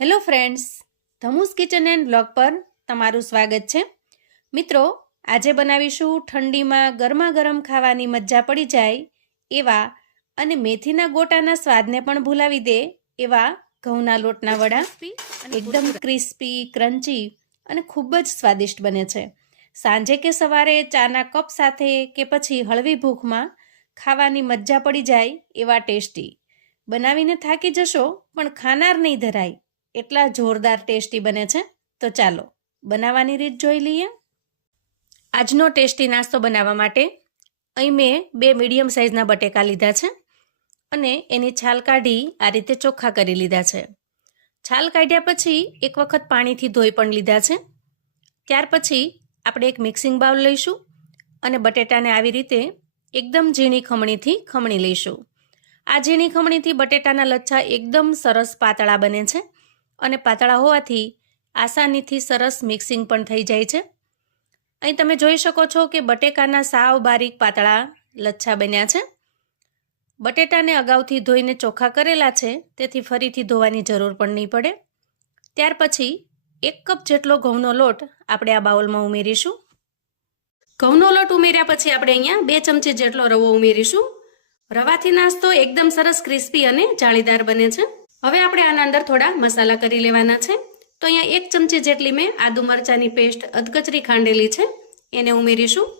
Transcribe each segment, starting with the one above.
Hello friends ધમુસ kitchen and blog પર તમારું સ્વાગત છે. મિત્રો આજે બનાવીશું ઠંડીમાં ગરમા ગરમ ખાવાની મજા પડી જાય એવા અને મેથીના ગોટાના સ્વાદને પણ ભૂલાવી દે એવા ઘઉંના લોટના વડા. એકદમ ક્રિસ્પી ક્રન્ચી અને ખૂબ જ સ્વાદિષ્ટ બને છે. સાંજે કે સવારે ચાના કપ સાથે કે પછી હળવી ભૂખમાં ખાવાની મજા પડી જાય એવા ટેસ્ટી. બનાવીને થાકી જશો પણ ખાનાર નહીં ધરાય. એટલા જોરદાર ટેસ્ટી બને છે? તો ચાલો, બનાવવાની રીત જોઈ લઈએ. આજનો ટેસ્ટી નાસ્તો બનાવવા માટે અહીં મેં બે મીડિયમ સાઇઝના બટેકા લીધા છે અને એની છાલ કાઢી આ રીતે ચોખ્ખા કરી લીધા છે. છાલ કાઢ્યા પછી એક વખત પાણીથી ધોઈ પણ લીધા છે. ત્યાર પછી આપણે એક મિક્સિંગ બાઉલ લઈશું અને બટેટાને આવી રીતે એકદમ ઝીણી ખમણીથી ખમણી લઈશું. આ ઝીણી ખમણીથી બટેટાના લચ્છા એકદમ સરસ પાતળા બને છે. અને પાતળા હોવાથી આસાનીથી સરસ મિક્સિંગ પણ થઈ જાય છે. અહીં તમે જોઈ શકો છો કે બટેકાના સાવ બારીક પાતળા લચ્છા બન્યા છે. બટેટાને અગાઉથી ધોઈને ચોખ્ખા કરેલા છે, તેથી ફરીથી ધોવાની જરૂર પણ નહીં પડે. ત્યાર પછી એક કપ જેટલો ઘઉંનો લોટ આપણે આ બાઉલમાં ઉમેરીશું. ઘઉંનો લોટ ઉમેર્યા પછી આપણે અહીંયા બે ચમચી જેટલો રવો ઉમેરીશું. રવાથી નાસ્તો એકદમ સરસ ક્રિસ્પી અને જાળીદાર બને છે. હવે આપણે આના અંદર થોડા મસાલા કરી લેવાના છે. તો અહીંયા એક ચમચી જેટલી મેં આદુ મરચાંની પેસ્ટ અધકચરી ખાંડેલી છે. એને ઉમેરીશું.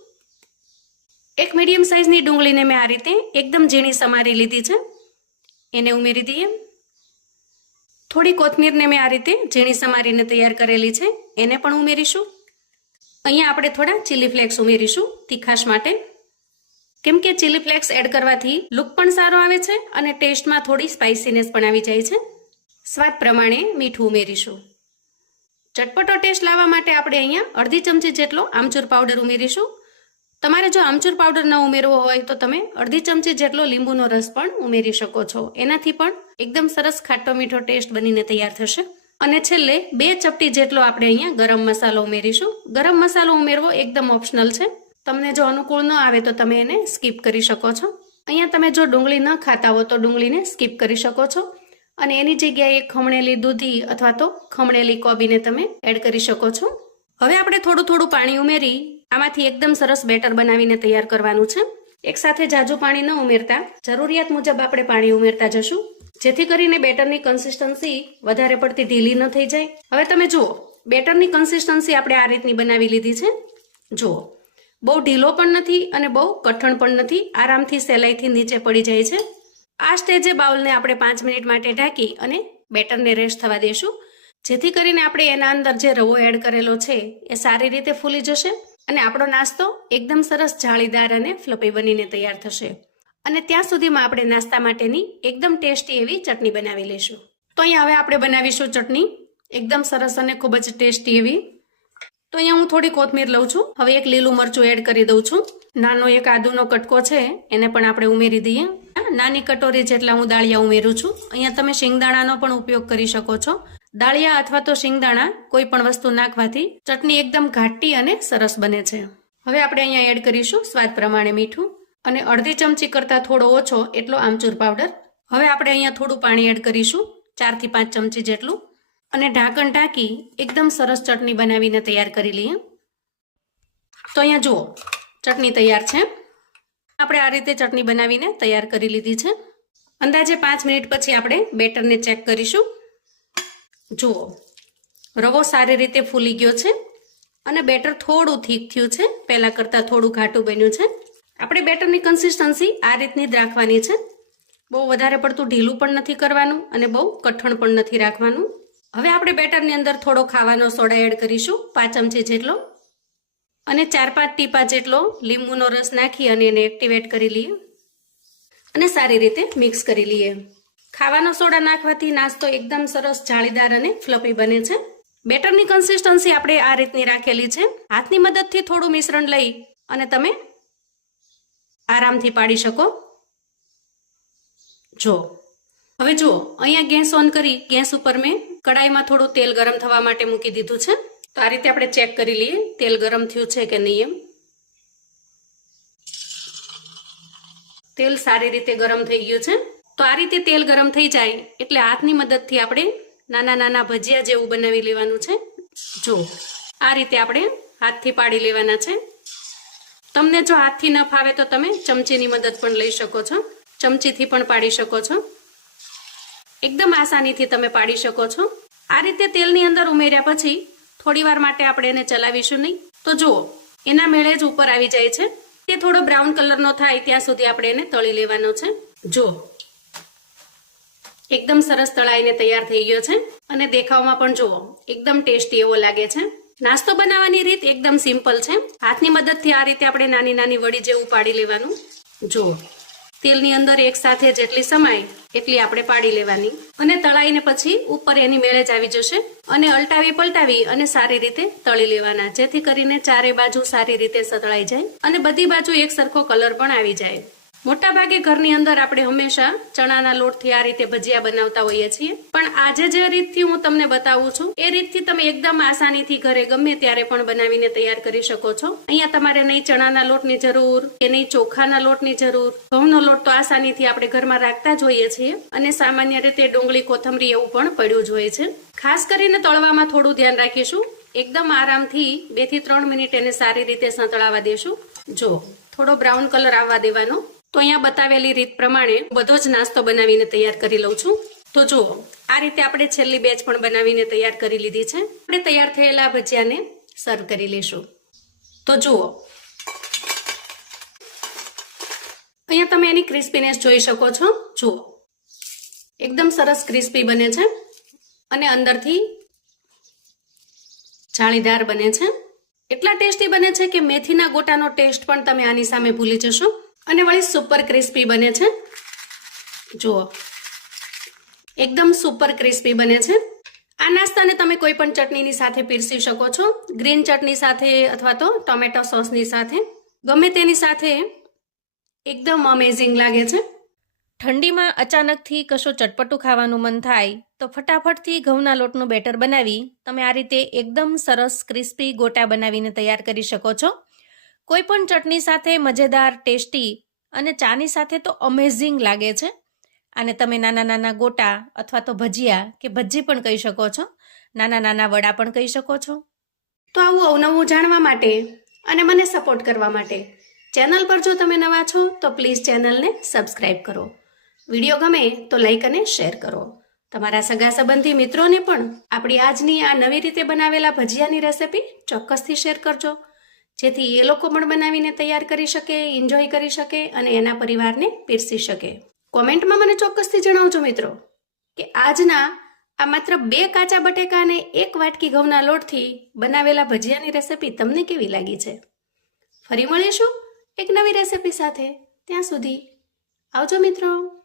એક મીડિયમ સાઇઝની ડુંગળીને મેં આ રીતે એકદમ ઝીણી સમારી લીધી છે. એને ઉમેરી દઈએ. થોડી કોથમીરને મેં આ રીતે ઝીણી સમારીને તૈયાર કરેલી છે. એને પણ ઉમેરીશું. અહીંયા આપણે થોડા ચીલી ફ્લેક્સ ઉમેરીશું તીખાશ માટે. કેમ કે ચીલી ફ્લેક્સ એડ કરવાથી લુક પણ સારો આવે છે અને ટેસ્ટમાં થોડી સ્પાઇસીનેસ પણ આવી જાય છે. સ્વાદ પ્રમાણે મીઠું ઉમેરીશું. ચટપટો ટેસ્ટ લાવવા માટે આપણે અહીંયા અડધી ચમચી જેટલો આમચૂર પાવડર ઉમેરીશું. તમારે જો આમચૂર પાવડર ન ઉમેરવો હોય તો તમે અડધી ચમચી જેટલો લીંબુનો રસ પણ ઉમેરી શકો છો. એનાથી પણ એકદમ સરસ ખાટો મીઠો ટેસ્ટ બનીને તૈયાર થશે. અને છેલ્લે બે ચપટી જેટલો આપણે અહીંયા ગરમ મસાલો ઉમેરીશું. ગરમ મસાલો ઉમેરવો એકદમ ઓપ્શનલ છે. તમને જો અનુકૂળ ન આવે તો તમે એને સ્કીપ કરી શકો છો. અહીંયા તમે જો ડુંગળી ન ખાતા હો તો ડુંગળીને સ્કીપ કરી શકો છો. અને એની જગ્યાએ ખમણેલી દૂધી અથવા તો ખમણેલી કોબીને તમે એડ કરી શકો છો. હવે આપણે થોડું થોડું પાણી ઉમેરી આમાંથી એકદમ સરસ બેટર બનાવીને તૈયાર કરવાનું છે. એક સાથે જાજુ પાણી ન ઉમેરતા. જરૂરિયાત મુજબ આપણે પાણી ઉમેરતા જશું. જેથી કરીને બેટરની કન્સિસ્ટન્સી વધારે પડતી ઢીલી ન થઈ જાય. હવે તમે જુઓ, બેટરની કન્સિસ્ટન્સી આપણે આ રીતની બનાવી લીધી છે. જુઓ. બહુ ઢીલો પણ નથી અને બહુ કઠણ પણ નથી. આરામથી સહેલાઈથી નીચે પડી જાય છે. આ સ્ટેજે બાઉલને આપણે પાંચ મિનિટ માટે ઢાંકી અને બેટરને રેસ્ટ થવા દઈશું જેથી કરીને આપણે એના અંદર જે રવો એડ કરેલો છે, એ સારી રીતે ફૂલી જશે અને આપણો નાસ્તો એકદમ સરસ જાળીદાર અને ફ્લપી બનીને તૈયાર થશે. અને ત્યાં સુધીમાં આપણે નાસ્તા માટેની એકદમ ટેસ્ટી એવી ચટણી બનાવી લઈશું. તો અહીંયા હવે આપણે બનાવીશું ચટણી. એકદમ સરસ અને ખૂબ જ ટેસ્ટી એવી. તો અહીંયા હું થોડી કોથમીર લઉં છું. હવે એક લીલું મરચું એડ કરી દઉં છું. નાનો એક આદુનો કટકો છે, એને પણ આપણે ઉમેરી દઈએ. નાની કટોરી જેટલા હું દાળિયા ઉમેરું છું. અહીંયા તમે શિંગદાણાનો પણ ઉપયોગ કરી શકો છો. દાળિયા અથવા તો શિંગદાણા કોઈ પણ વસ્તુ નાખવાથી ચટણી એકદમ ઘાટી અને સરસ બને છે. હવે આપણે અહીંયા એડ કરીશું સ્વાદ પ્રમાણે મીઠું. અને અડધી ચમચી કરતાં થોડો ઓછો એટલો આમચૂર પાવડર હવે આપણે અહીંયા થોડું પાણી એડ કરીશું, ચારથી પાંચ ચમચી જેટલું. અને ઢાંકણ ઢાંકી એકદમ સરસ ચટણી બનાવીને તૈયાર કરી લઈએ. તો અહીંયા જુઓ, ચટણી તૈયાર છે. આપણે આ રીતે ચટણી બનાવીને તૈયાર કરી લીધી છે. અંદાજે પાંચ મિનિટ પછી આપણે બેટરને ચેક કરીશું. જુઓ, રવો સારી રીતે ફૂલી ગયો છે અને બેટર થોડું થીક થયું છે. પહેલાં કરતાં થોડું ઘાટું બન્યું છે. આપણે બેટરની કન્સિસ્ટન્સી આ રીતની જ રાખવાની છે. બહુ વધારે પડતું ઢીલું પણ નથી કરવાનું અને બહુ કઠણ પણ નથી રાખવાનું. હવે આપણે બેટરની અંદર થોડો ખાવાનો સોડા એડ કરીશું, પાંચ ચમચી જેટલો. અને ચાર પાંચ ટીપા જેટલો લીંબુનો રસ નાખી અને એને એક્ટિવેટ કરી લઈએ. અને સારી રીતે મિક્સ કરી લઈએ. ખાવાનો સોડા નાખવાથી નાસ્તો એકદમ સરસ જાળીદાર અને ફ્લફી બને છે. બેટરની કન્સિસ્ટન્સી આપણે આ રીતની રાખેલી છે. હાથની મદદથી થોડું મિશ્રણ લઈ અને તમે આરામથી પાડી શકો. જો. હવે જુઓ, અહીંયા ગેસ ઓન કરી, ગેસ ઉપર મેં કડાઈમાં થોડું તેલ ગરમ થવા માટે મૂકી દીધું છે. તો આ રીતે આપણે ચેક કરી લઈએ, તેલ ગરમ થયું છે કે નહીં એમ. તેલ સારી રીતે ગરમ થઈ ગયું છે. તો આ રીતે તેલ ગરમ થઈ જાય એટલે હાથની મદદથી આપણે નાના નાના ભજીયા જેવું બનાવી લેવાનું છે. જો, આ રીતે આપણે હાથથી પાડી લેવાના છે. તમને જો હાથથી ન ફાવે તો તમે ચમચીની મદદ પણ લઈ શકો છો. ચમચીથી પણ પાડી શકો છો. એકદમ આસાનીથી તમે પાડી શકો છો. આ રીતે તેલની અંદર ઉમેર્યા પછી થોડી વાર માટે આપણે એને ચલાવીશું નહીં. તો જુઓ, એના મેળે જ ઉપર આવી જાય છે. તે થોડો બ્રાઉન કલરનો થાય ત્યાં સુધી આપણે એને તળી લેવાનો છે. જુઓ, એકદમ સરસ તળાઈને તૈયાર થઈ ગયો છે. અને દેખાવમાં પણ જુઓ, એકદમ ટેસ્ટી એવો લાગે છે. નાસ્તો બનાવવાની રીત એકદમ સિમ્પલ છે. હાથની મદદથી આ રીતે આપણે નાની નાની વડી જેવું પાડી લેવાનું. જુઓ, તેલની અંદર એક સાથે જેટલી સમાય એટલી આપણે પાડી લેવાની? અને તળાઈને પછી ઉપર એની મેળેજ આવી જશે અને અલટાવી પલટાવી અને સારી રીતે તળી લેવાના, જેથી કરીને ચારે બાજુ સારી રીતે સતળાઈ જાય અને બધી બાજુ એક સરખો કલર પણ આવી જાય. મોટા ભાગે ઘરની અંદર આપણે હંમેશા ચણાના લોટથી આ રીતે ભજીયા બનાવતા હોઈએ છીએ. પણ આજે જે રીતથી હું તમને બતાવું છું, એ રીતથી તમે એકદમ આસાનીથી ઘરે ગમે ત્યારે પણ બનાવીને તૈયાર કરી શકો છો. અહીંયા તમારે નહીં ચણાના લોટની જરૂર, કે નહીં ચોખાના લોટની જરૂર. ઘઉંનો લોટ તો આસાનીથી આપણે ઘરમાં રાખતા જ હોઈએ છીએ અને સામાન્ય રીતે ડુંગળી, કોથમરી એવું પણ પડ્યું જ હોય છે. ખાસ કરીને તળવામાં થોડું ધ્યાન રાખીશું. એકદમ આરામથી બેથી ત્રણ મિનિટ એને સારી રીતે સંતળાવા દેશું. જો, થોડો બ્રાઉન કલર આવવા દેવાનો. તો અહીંયા બતાવેલી રીત પ્રમાણે બધો જ નાસ્તો બનાવીને તૈયાર કરી લઉં છું. તો જુઓ, આ રીતે આપણે છેલ્લી બેચ પણ બનાવીને તૈયાર કરી લીધી છે. આપણે તૈયાર થયેલા ભજીયાને સર્વ કરી લઈશું. તો જુઓ, અહીંયા તમે એની ક્રિસ્પીનેસ જોઈ શકો છો. જુઓ, એકદમ સરસ ક્રિસ્પી બને છે અને અંદરથી જાળીદાર બને છે. એટલા ટેસ્ટી બને છે કે મેથીના ગોટાનો ટેસ્ટ પણ તમે આની સામે ભૂલી જશો. અને વળી સુપર ક્રિસ્પી બને છે. જુઓ. એકદમ સુપર ક્રિસ્પી બને છે. આ નાસ્તાને તમે કોઈ પણ ચટણીની સાથે પીરસી શકો છો. ગ્રીન ચટણી સાથે અથવા તો ટોમેટો સોસની સાથે. ગમે તેની સાથે એકદમ અમેઝિંગ લાગે છે. ઠંડીમાં અચાનકથી કશું ચટપટું ખાવાનું મન થાય, તો ફટાફટથી ઘઉંના લોટનું બેટર બનાવી તમે આ રીતે એકદમ સરસ ક્રિસ્પી ગોટા બનાવીને તૈયાર કરી શકો છો. કોઈ પણ ચટણી સાથે મજેદાર, ટેસ્ટી અને ચાની સાથે તો અમેઝિંગ લાગે છે. આને તમે નાના નાના ગોટા અથવા તો ભજીયા કે ભજી પણ કહી શકો છો. નાના નાના વડા પણ કહી શકો છો. તો આવું અવનવું જાણવા માટે અને મને સપોર્ટ કરવા માટે ચેનલ પર જો તમે નવા છો તો પ્લીઝ ચેનલને સબસ્ક્રાઇબ કરો. વીડિયો ગમે તો લાઈક અને શેર કરો. તમારા સગા સંબંધી મિત્રોને પણ આપણી આજની આ નવી રીતે બનાવેલા ભજીયાની રેસિપી ચોક્કસથી શેર કરજો. જેથી એ લોકો પણ બનાવીને તૈયાર કરી શકે એન્જોય કરી શકે અને એના પરિવારને પીરસી શકે. કોમેન્ટમાં મને ચોક્કસથી જણાવજો મિત્રો કે આજના આ માત્ર બે કાચા બટેકા અને એક વાટકી ઘઉંના લોટથી બનાવેલા ભજીયાની રેસિપી તમને કેવી લાગી છે? ફરી મળીશું એક નવી રેસિપી સાથે. ત્યાં સુધી આવજો મિત્રો.